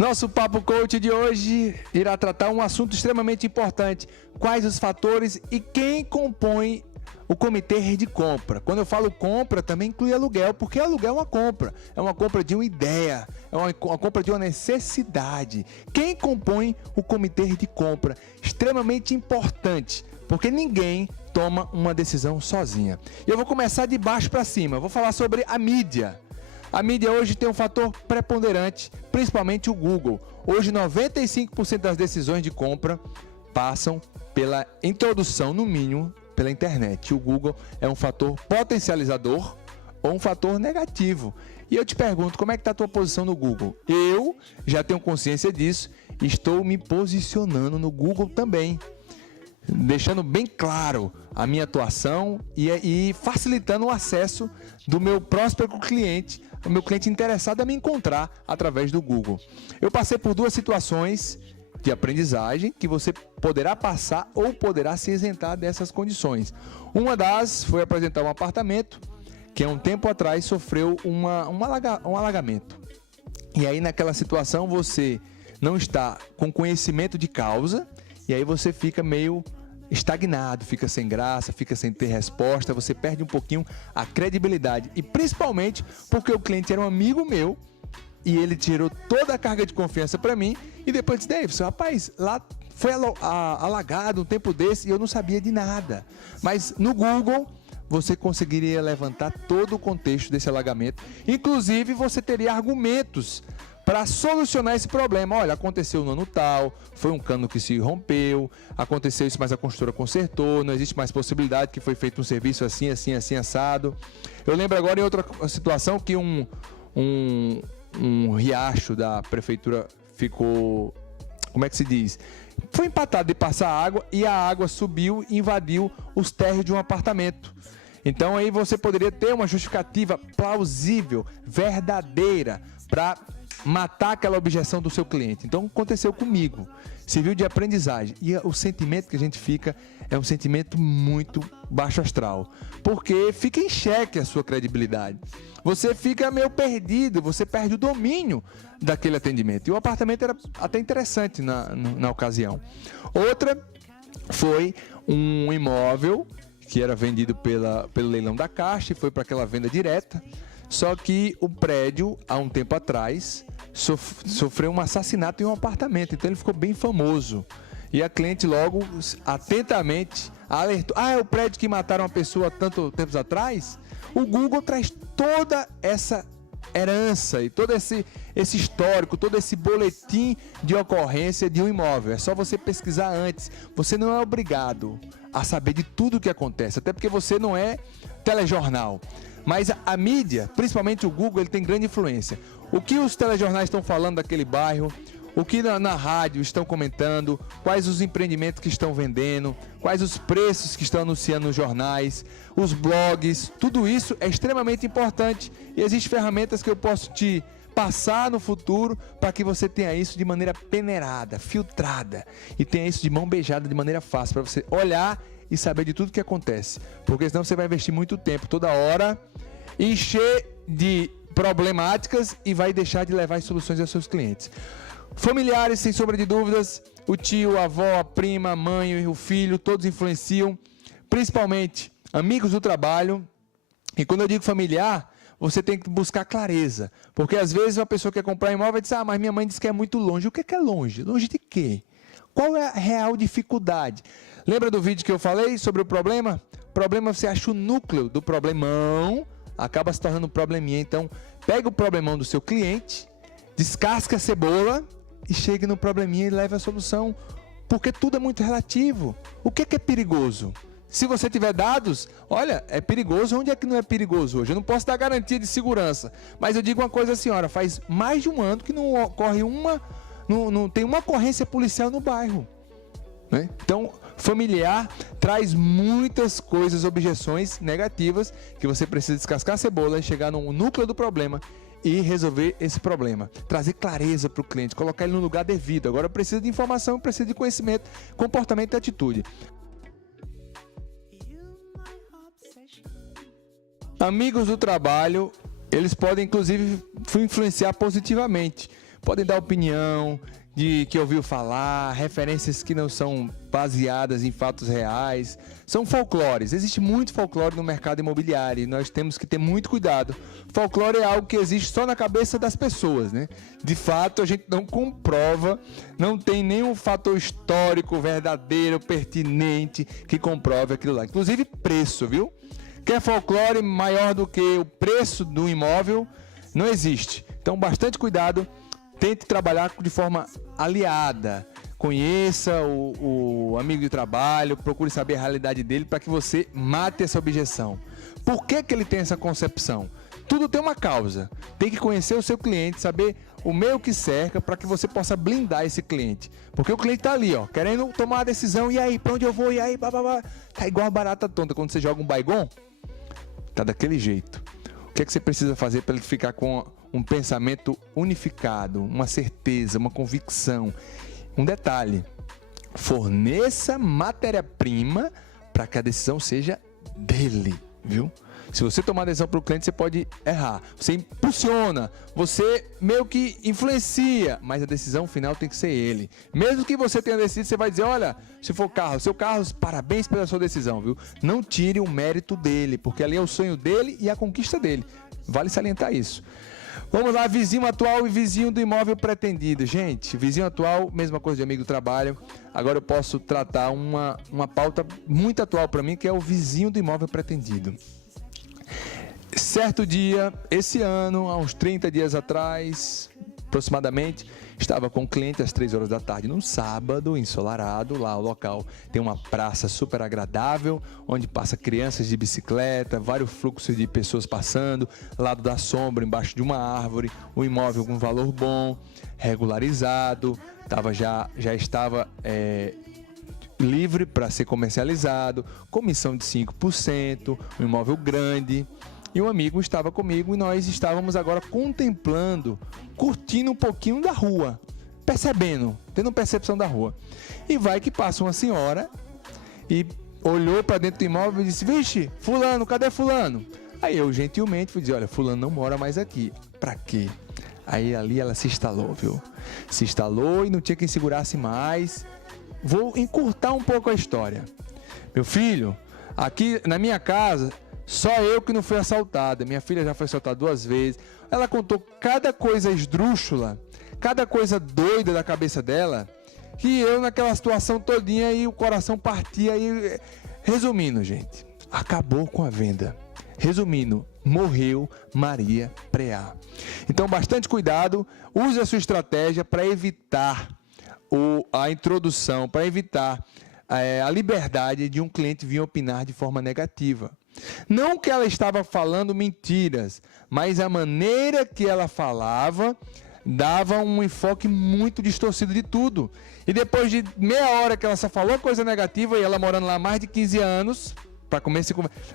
Nosso Papo Coach de hoje irá tratar um assunto extremamente importante. Quais os fatores e quem compõe o comitê de compra. Quando eu falo compra, também inclui aluguel, porque aluguel é uma compra. É uma compra de uma ideia, é uma compra de uma necessidade. Quem compõe o comitê de compra? Extremamente importante, porque ninguém toma uma decisão sozinha. E eu vou começar de baixo para cima. Vou falar sobre a mídia. A mídia hoje tem um fator preponderante, principalmente o Google. Hoje, 95% das decisões de compra passam pela introdução, no mínimo, pela internet. O Google é um fator potencializador ou um fator negativo. E eu te pergunto, como é que está a tua posição no Google? Eu já tenho consciência disso e estou me posicionando no Google também, deixando bem claro a minha atuação e facilitando o acesso do meu próspero cliente, o meu cliente interessado a me encontrar através do Google. Eu passei por duas situações de aprendizagem que você poderá passar ou poderá se isentar dessas condições. Uma das foi apresentar um apartamento que há um tempo atrás sofreu um alagamento. E aí naquela situação você não está com conhecimento de causa e aí você fica meio estagnado, fica sem graça, fica sem ter resposta, você perde um pouquinho a credibilidade. E principalmente porque o cliente era um amigo meu e ele tirou toda a carga de confiança para mim e depois disse: Davidson, rapaz, lá foi alagado um tempo desse e eu não sabia de nada. Mas no Google você conseguiria levantar todo o contexto desse alagamento. Inclusive você teria argumentos para solucionar esse problema. Olha, aconteceu no ano tal, foi um cano que se rompeu, aconteceu isso, mas a construtora consertou, não existe mais possibilidade, que foi feito um serviço assim, assim, assim, assado. Eu lembro agora em outra situação que um riacho da prefeitura ficou, como é que se diz? Foi empatado de passar água e a água subiu e invadiu os térreos de um apartamento. Então aí você poderia ter uma justificativa plausível, verdadeira, para matar aquela objeção do seu cliente. Então aconteceu comigo, serviu de aprendizagem e o sentimento que a gente fica é um sentimento muito baixo astral, porque fica em xeque a sua credibilidade, você fica meio perdido, você perde o domínio daquele atendimento. E o apartamento era até interessante na ocasião. Outra foi um imóvel que era vendido pelo leilão da Caixa e foi para aquela venda direta. Só que o prédio, há um tempo atrás, sofreu um assassinato em um apartamento. Então ele ficou bem famoso. E a cliente logo, atentamente, alertou: é o prédio que mataram uma pessoa há tanto tempos atrás? O Google traz toda essa herança e todo esse histórico, todo esse boletim de ocorrência de um imóvel. É só você pesquisar antes. Você não é obrigado a saber de tudo o que acontece, até porque você não é telejornal. Mas a mídia, principalmente o Google, ele tem grande influência. O que os telejornais estão falando daquele bairro, o que na rádio estão comentando, quais os empreendimentos que estão vendendo, quais os preços que estão anunciando nos jornais, os blogs, tudo isso é extremamente importante. E existem ferramentas que eu posso te passar no futuro para que você tenha isso de maneira peneirada, filtrada e tenha isso de mão beijada de maneira fácil para você olhar e saber de tudo que acontece, porque senão você vai investir muito tempo, toda hora, encher de problemáticas e vai deixar de levar as soluções aos seus clientes. Familiares, sem sombra de dúvidas, o tio, a avó, a prima, a mãe, o filho, todos influenciam, principalmente amigos do trabalho. E quando eu digo familiar, você tem que buscar clareza, porque às vezes uma pessoa quer comprar imóvel e diz: mas minha mãe disse que é muito longe. O que é longe? Longe de quê? Qual é a real dificuldade? Lembra do vídeo que eu falei sobre o problema? Problema, você acha o núcleo do problemão, acaba se tornando um probleminha. Então, pega o problemão do seu cliente, descasca a cebola e chegue no probleminha e leve a solução. Porque tudo é muito relativo. O que é perigoso? Se você tiver dados, olha, é perigoso. Onde é que não é perigoso hoje? Eu não posso dar garantia de segurança. Mas eu digo uma coisa, senhora, faz mais de um ano que não ocorre não tem uma ocorrência policial no bairro, né? Então, familiar traz muitas coisas, objeções negativas, que você precisa descascar a cebola e chegar no núcleo do problema e resolver esse problema. Trazer clareza para o cliente, colocar ele no lugar devido. Agora precisa de informação, precisa de conhecimento, comportamento e atitude. Amigos do trabalho, eles podem inclusive influenciar positivamente, podem dar opinião de que ouviu falar, referências que não são baseadas em fatos reais, são folclores. Existe muito folclore no mercado imobiliário e nós temos que ter muito cuidado. Folclore é algo que existe só na cabeça das pessoas, né? De fato, a gente não comprova, não tem nenhum fator histórico, verdadeiro, pertinente que comprove aquilo lá. Inclusive preço, viu? Quer folclore maior do que o preço do imóvel? Não existe. Então, bastante cuidado. Tente trabalhar de forma aliada. Conheça o amigo de trabalho, procure saber a realidade dele para que você mate essa objeção. Por que ele tem essa concepção? Tudo tem uma causa. Tem que conhecer o seu cliente, saber o meio que cerca para que você possa blindar esse cliente. Porque o cliente está ali, ó, querendo tomar a decisão. E aí, para onde eu vou? E aí, bababá. Tá igual a barata tonta quando você joga um Baygon. Tá daquele jeito. O que você precisa fazer para ele ficar com um pensamento unificado, uma certeza, uma convicção? Um detalhe: forneça matéria-prima para que a decisão seja dele, viu? Se você tomar a decisão para o cliente, você pode errar. Você impulsiona, você meio que influencia, mas a decisão final tem que ser ele. Mesmo que você tenha decidido, você vai dizer: olha, se for seu carro, parabéns pela sua decisão, viu? Não tire o mérito dele, porque ali é o sonho dele e a conquista dele. Vale salientar isso. Vamos lá, vizinho atual e vizinho do imóvel pretendido. Gente, vizinho atual, mesma coisa de amigo do trabalho. Agora eu posso tratar uma pauta muito atual para mim, que é o vizinho do imóvel pretendido. Certo dia, esse ano, há uns 30 dias atrás, aproximadamente, estava com um cliente às 3 horas da tarde, num sábado, ensolarado. Lá o local tem uma praça super agradável, onde passa crianças de bicicleta, vários fluxos de pessoas passando, lado da sombra, embaixo de uma árvore, um imóvel com valor bom, regularizado, já estava livre para ser comercializado, comissão de 5%, um imóvel grande. E um amigo estava comigo e nós estávamos agora contemplando, curtindo um pouquinho da rua, tendo percepção da rua. E vai que passa uma senhora e olhou para dentro do imóvel e disse: vixe, fulano, cadê fulano? Aí eu gentilmente fui dizer: olha, fulano não mora mais aqui. Pra quê? Aí ali ela se instalou, viu? Se instalou e não tinha quem segurasse mais. Vou encurtar um pouco a história. Meu filho, aqui na minha casa, só eu que não fui assaltada. Minha filha já foi assaltada 2 vezes. Ela contou cada coisa esdrúxula, cada coisa doida da cabeça dela, que eu naquela situação todinha e o coração partia. E resumindo, gente, acabou com a venda. Resumindo, morreu Maria Preá. Então, bastante cuidado. Use a sua estratégia para evitar a introdução, para evitar a liberdade de um cliente vir opinar de forma negativa. Não que ela estava falando mentiras, mas a maneira que ela falava dava um enfoque muito distorcido de tudo. E depois de meia hora que ela só falou coisa negativa, e ela morando lá há mais de 15 anos, para comer esse...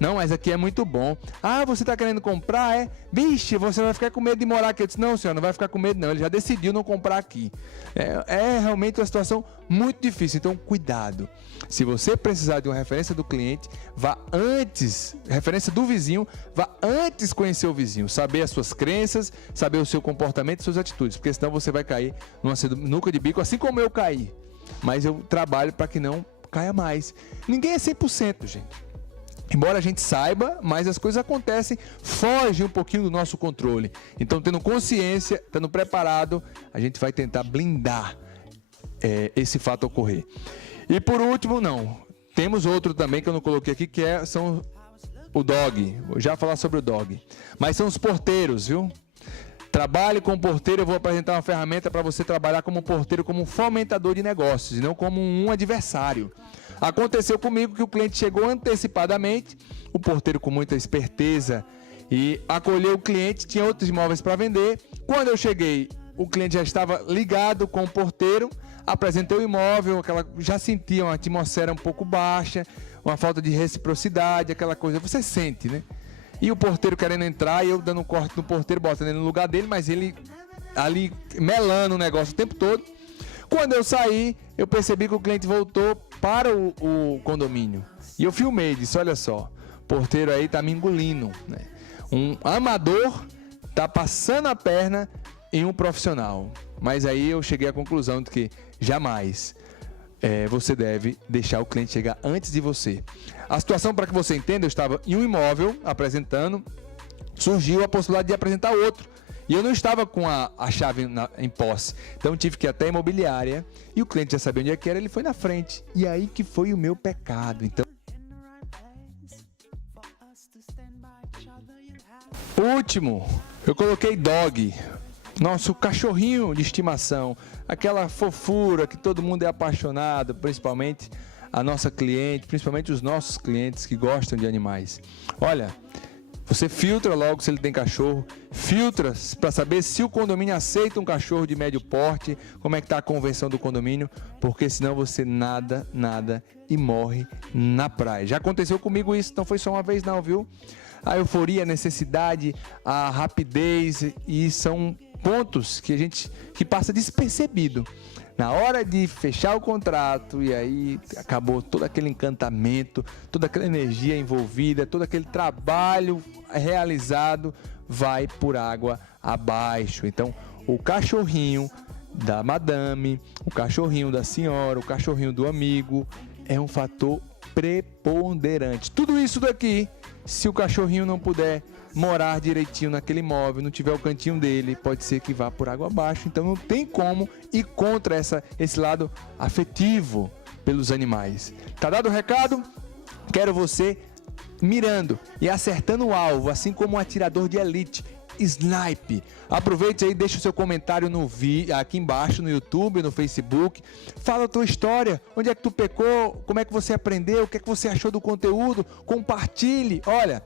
Não, mas aqui é muito bom. Ah, você está querendo comprar? É? Vixe, você vai ficar com medo de morar aqui. Eu disse: não, senhor, não vai ficar com medo não. Ele já decidiu não comprar aqui. É realmente uma situação muito difícil. Então, cuidado. Se você precisar de uma referência do cliente, vá antes, referência do vizinho, vá antes conhecer o vizinho. Saber as suas crenças, saber o seu comportamento e suas atitudes. Porque senão você vai cair numa sinuca de bico, assim como eu caí. Mas eu trabalho para que não caia mais. Ninguém é 100%, gente. Embora a gente saiba, mas as coisas acontecem, foge um pouquinho do nosso controle. Então, tendo consciência, estando preparado, a gente vai tentar blindar esse fato ocorrer. E por último, temos outro também que eu não coloquei aqui, são o dog. Vou já falar sobre o dog. Mas são os porteiros, viu? Trabalhe com porteiro. Eu vou apresentar uma ferramenta para você trabalhar como porteiro, como um fomentador de negócios, e não como um adversário. Aconteceu comigo que o cliente chegou antecipadamente, o porteiro com muita esperteza e acolheu o cliente, tinha outros imóveis para vender. Quando eu cheguei, o cliente já estava ligado com o porteiro, apresentei o imóvel, já sentia uma atmosfera um pouco baixa, uma falta de reciprocidade, aquela coisa, você sente, né? E o porteiro querendo entrar, e eu dando um corte no porteiro, botando ele no lugar dele, mas ele ali melando o negócio o tempo todo. Quando eu saí, eu percebi que o cliente voltou para o condomínio. E eu filmei, disse: olha só, o porteiro aí tá me engolindo, né? Um amador tá passando a perna em um profissional. Mas aí eu cheguei à conclusão de que jamais você deve deixar o cliente chegar antes de você. A situação, para que você entenda, eu estava em um imóvel apresentando, surgiu a possibilidade de apresentar outro. E eu não estava com a chave em posse. Então tive que ir até a imobiliária e o cliente já sabia onde é que era, ele foi na frente. E aí que foi o meu pecado. Então, último, eu coloquei dog, nosso cachorrinho de estimação, aquela fofura que todo mundo é apaixonado, principalmente a nossa cliente, principalmente os nossos clientes que gostam de animais. Olha, você filtra logo se ele tem cachorro, filtra para saber se o condomínio aceita um cachorro de médio porte, como é que está a convenção do condomínio, porque senão você nada e morre na praia. Já aconteceu comigo isso, não foi só uma vez não, viu? A euforia, a necessidade, a rapidez, e são pontos que passa despercebido. Na hora de fechar o contrato, e aí acabou todo aquele encantamento, toda aquela energia envolvida, todo aquele trabalho realizado vai por água abaixo. Então, o cachorrinho da madame, o cachorrinho da senhora, o cachorrinho do amigo é um fator preponderante. Tudo isso daqui, se o cachorrinho não puder morar direitinho naquele imóvel, não tiver o cantinho dele, pode ser que vá por água abaixo. Então não tem como ir contra esse lado afetivo pelos animais. Tá dado o recado? Quero você mirando e acertando o alvo, assim como um atirador de elite, snipe. Aproveite aí, deixa o seu comentário aqui embaixo no YouTube, no Facebook. Fala a tua história, onde é que tu pecou, como é que você aprendeu, o que é que você achou do conteúdo, compartilhe. Olha,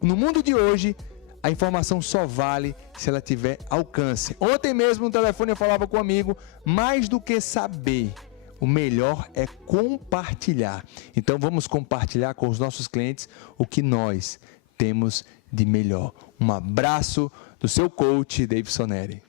no mundo de hoje, a informação só vale se ela tiver alcance. Ontem mesmo no telefone eu falava com um amigo, mais do que saber, o melhor é compartilhar. Então vamos compartilhar com os nossos clientes o que nós temos de melhor. Um abraço do seu coach, Davidson Neri.